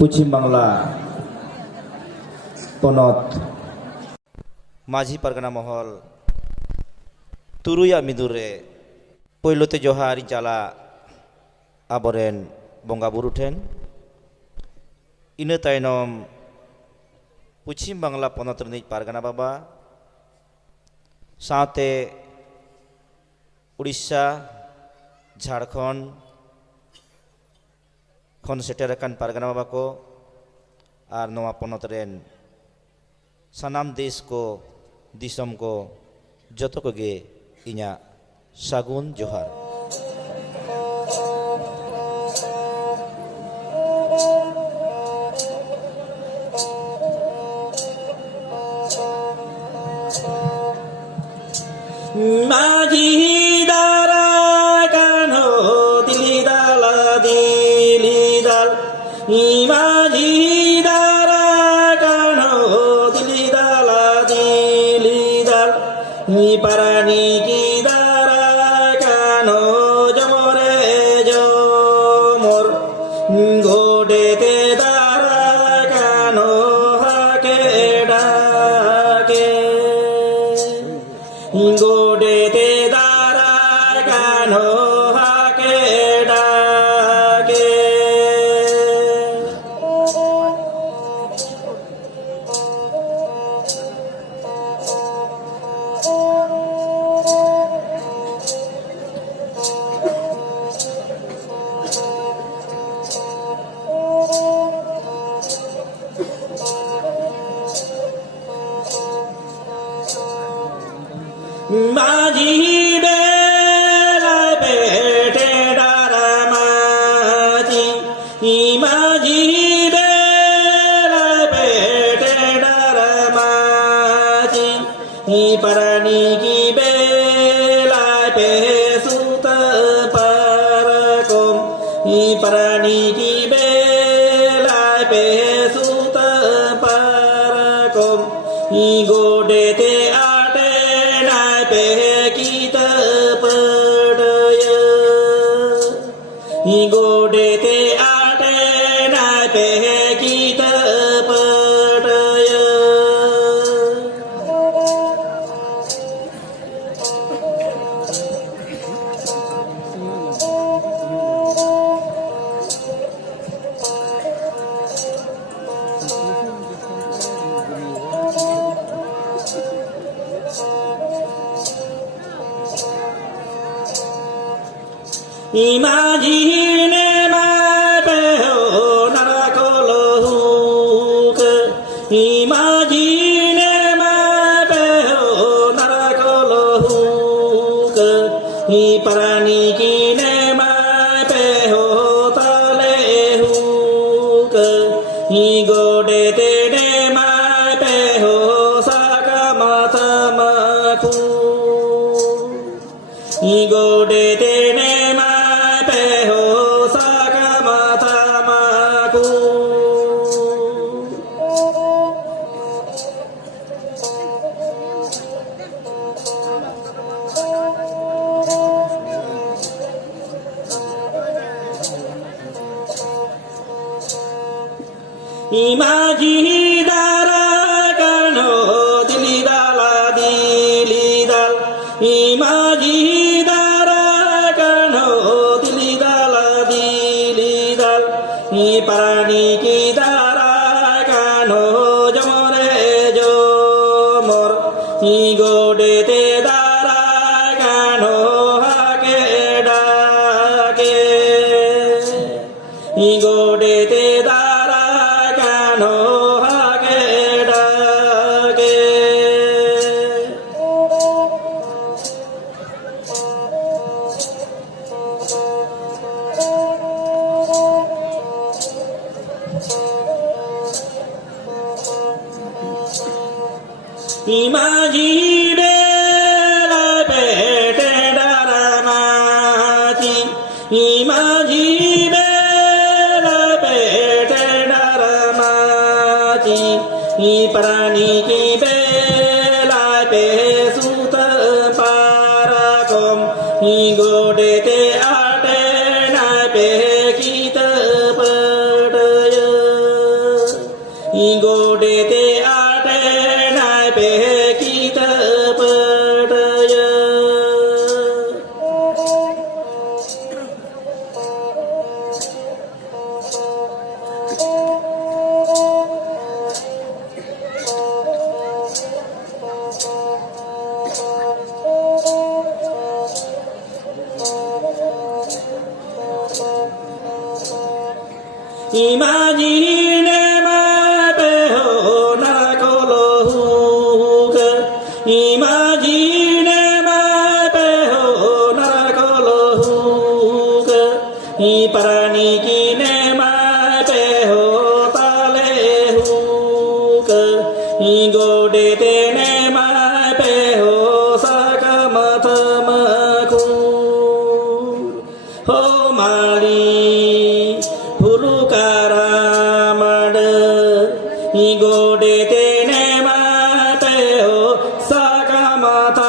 पश्चिम बांगला पनत माझी परगना महल तुरुया मिदुरे पयलोते जोहार जाला आबरेन बंगा बुरु ठेन इनो तायनम पश्चिम बांगला पनत रनिज पारगाना बाबा साथे उड़ीसा झारखंड खन सेटेरकान पारगाना बाबा को आर नवा पनत रेन सानाम देश को दिसम को जतो को गे इना सागुन जोहार माझी दारा कान्हो दिली दाला दिली दाल माझी दारा कान्हो दिली दाला दिली दाल परानी की दारा कान्हो जमरे जमर घोड़े ते दारा कान्हो हाके डाके गोडे ते दारा कान्हो हाके डाके माझी बेला बेटे डारा माझी माझी बेला बेटे डारा माझी परानी की बेला पे सुत परकोम परानी की बेला पे सुत परकोम गोडे ते पे कीत पडय गोडे ते आटे ना पे कीत पडय Imagine my beho narakolohuk Imagine my beho narakolohuk Parani kine my beho talehuk Gode te ne my beho sakamatamaku Gode te ne Imagine dara kaano dili dala dili dal Imagine dara kaano dili dala dili dal parani ki dara kaano jamore jomor gode te dara kaano hake dake gode te dara no hake dake Imagine la bete dara mati Imagine la bete dara mati Parani ki bela pe sut parakom Gode te ate na pe kita padaya गोडे ते आटे नाय पे कित पटय Imagine ma peho narakolohuga Imagine ma peho narakolohuga Iparani kine ma peho talehuga Igode tene ma peho sakamatamaku Ho mali Hulukaramada Igode tene mateo sakamata